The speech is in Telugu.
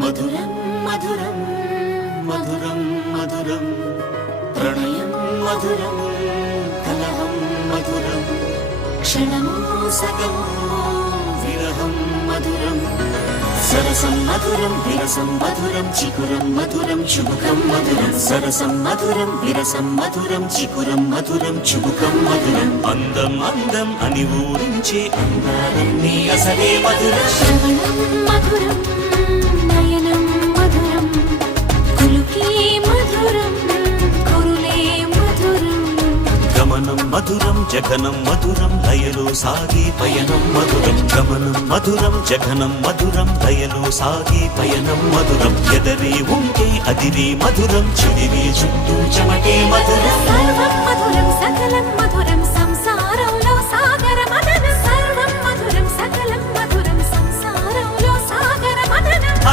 మధురం మధురం మధురం మధురం ప్రణయం మధురం కలహం మధురం క్షణమో సగమో విరహం మధురం సరసం మధురం విరసం మధురం చికురం మధురం చుబుకం మధురం సరసం మధురం విరసం మధురం చికురం మధురం చుబుకం మధురం అందం అందం అని ఊరించే అందాలన్నీ అసలే మధురం శ్రవణం మధురం నయనం మధురం కులుకే మధురం కురులే మధురం గమనం మధురం జగనం మధురం లయలో సాగే పయనం మధురం గమనం మధురం జగనం మధురం లయలో సాగే పయనం మధురం ఎదరే ఉంటే అదిరే మధురం చెదిరే చుట్టూ చెమటే మధురం సర్వం మధురం సకలం మధురం